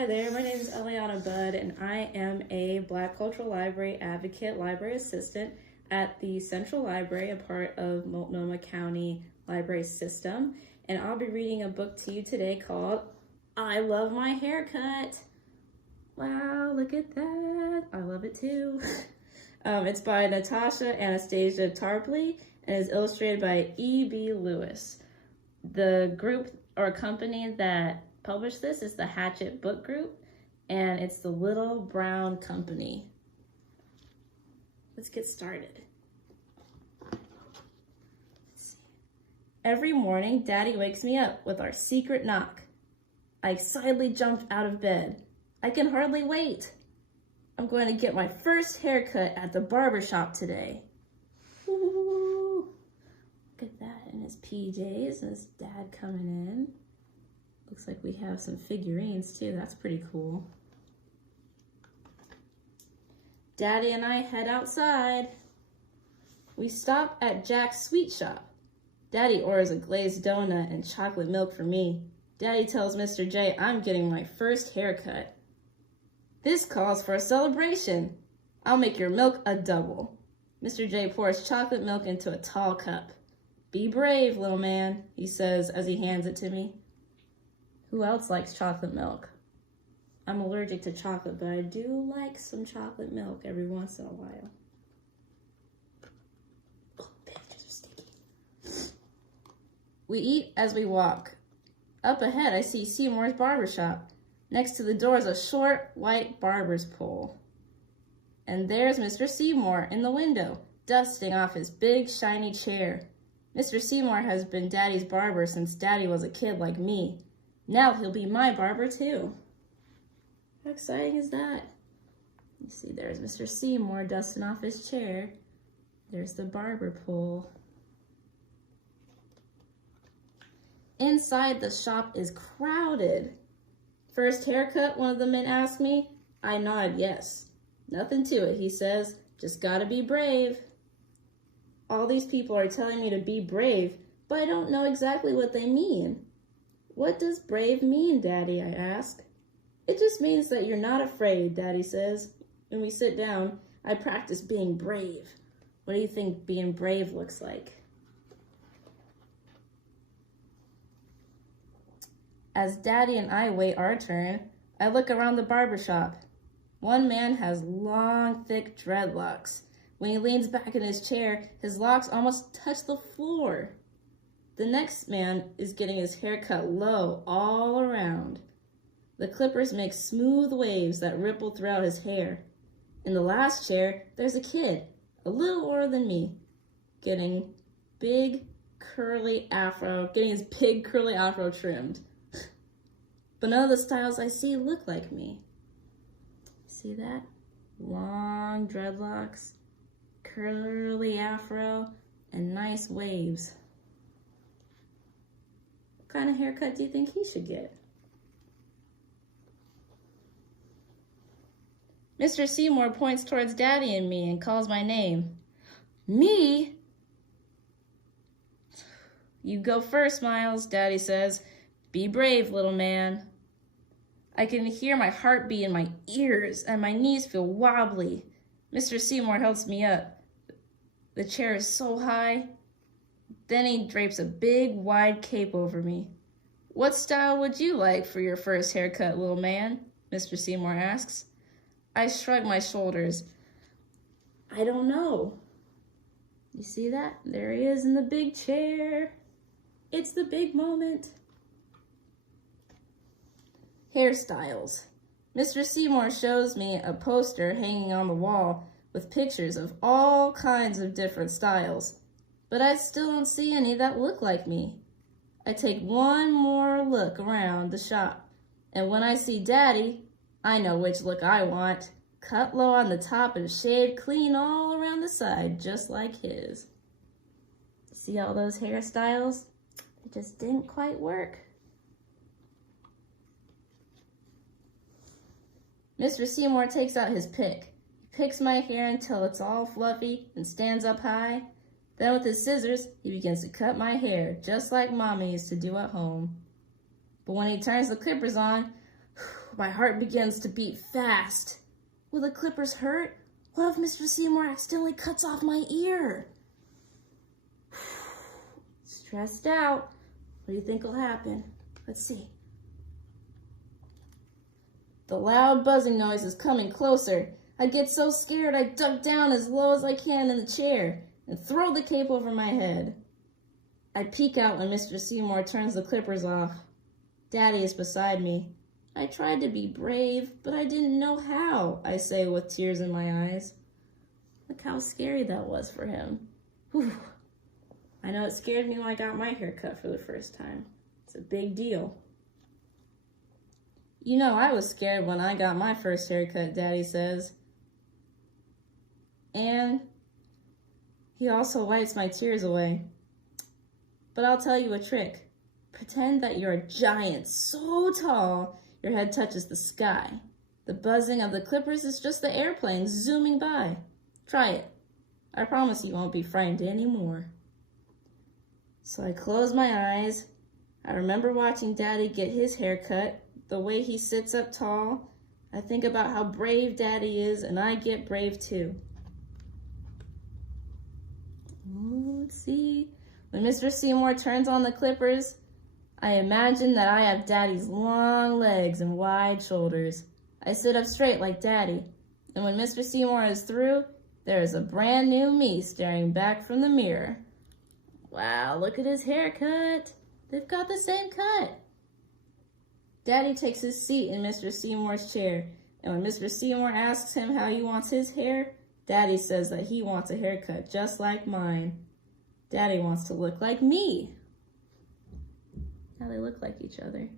Hi there, my name is Elleona Budd, and I am a Black Cultural Library Advocate Library Assistant at the Central Library, a part of Multnomah County Library System. And I'll be reading a book to you today called I Love My Haircut. Wow, look at that. I love it too. It's by Natasha Anastasia Tarpley and is illustrated by E.B. Lewis. The group or company that published this is the Hatchet Book Group, and it's the Little Brown Company. Let's get started. Every morning, Daddy wakes me up with our secret knock. I excitedly jump out of bed. I can hardly wait. I'm going to get my first haircut at the barbershop today. Ooh. Look at that in his PJs and his dad coming in. Looks like we have some figurines too. That's pretty cool. Daddy and I head outside. We stop at Jack's Sweet Shop. Daddy orders a glazed donut and chocolate milk for me. Daddy tells Mr. J I'm getting my first haircut. This calls for a celebration. I'll make your milk a double. Mr. J pours chocolate milk into a tall cup. Be brave, little man, he says as he hands it to me. Who else likes chocolate milk? I'm allergic to chocolate, but I do like some chocolate milk every once in a while. Oh, bandages are sticky. We eat as we walk. Up ahead, I see Seymour's Barbershop. Next to the door is a short, white barber's pole. And there's Mr. Seymour in the window, dusting off his big, shiny chair. Mr. Seymour has been Daddy's barber since Daddy was a kid like me. Now he'll be my barber too. How exciting is that? You see, there's Mr. Seymour dusting off his chair. There's the barber pole. Inside the shop is crowded. First haircut, one of the men asked me. I nod yes. Nothing to it, he says. Just gotta be brave. All these people are telling me to be brave, but I don't know exactly what they mean. What does brave mean, Daddy? I ask. It just means that you're not afraid, Daddy says. When we sit down, I practice being brave. What do you think being brave looks like? As Daddy and I wait our turn, I look around the barbershop. One man has long, thick dreadlocks. When he leans back in his chair, his locks almost touch the floor. The next man is getting his hair cut low all around. The clippers make smooth waves that ripple throughout his hair. In the last chair, there's a kid, a little older than me, getting his big curly afro trimmed. But none of the styles I see look like me. See that? Long dreadlocks, curly afro, and nice waves. What kind of haircut do you think he should get? Mr. Seymour points towards Daddy and me and calls my name. Me? You go first, Miles, Daddy says. Be brave, little man. I can hear my heartbeat in my ears and my knees feel wobbly. Mr. Seymour helps me up. The chair is so high. Then he drapes a big, wide cape over me. What style would you like for your first haircut, little man? Mr. Seymour asks. I shrug my shoulders. I don't know. You see that? There he is in the big chair. It's the big moment. Hairstyles. Mr. Seymour shows me a poster hanging on the wall with pictures of all kinds of different styles. But I still don't see any that look like me. I take one more look around the shop, and when I see Daddy, I know which look I want. Cut low on the top and shaved clean all around the side, just like his. See all those hairstyles? It just didn't quite work. Mr. Seymour takes out his pick. He picks my hair until it's all fluffy and stands up high. Then with his scissors, he begins to cut my hair, just like Mommy used to do at home. But when he turns the clippers on, my heart begins to beat fast. Will the clippers hurt? What if Mr. Seymour accidentally cuts off my ear? Stressed out. What do you think will happen? Let's see. The loud buzzing noise is coming closer. I get so scared I duck down as low as I can in the chair and throw the cape over my head. I peek out when Mr. Seymour turns the clippers off. Daddy is beside me. I tried to be brave, but I didn't know how, I say with tears in my eyes. Look how scary that was for him. Whew. I know it scared me when I got my hair cut for the first time. It's a big deal. You know, I was scared when I got my first haircut, Daddy says. And he also wipes my tears away. But I'll tell you a trick. Pretend that you're a giant so tall your head touches the sky. The buzzing of the clippers is just the airplane zooming by. Try it. I promise you won't be frightened anymore. So I close my eyes. I remember watching Daddy get his hair cut, the way he sits up tall. I think about how brave Daddy is, and I get brave too. Let's see. When Mr. Seymour turns on the clippers, I imagine that I have Daddy's long legs and wide shoulders. I sit up straight like Daddy. And when Mr. Seymour is through, there is a brand new me staring back from the mirror. Wow, look at his haircut. They've got the same cut. Daddy takes his seat in Mr. Seymour's chair. And when Mr. Seymour asks him how he wants his hair, Daddy says that he wants a haircut just like mine. Daddy wants to look like me. Now they look like each other.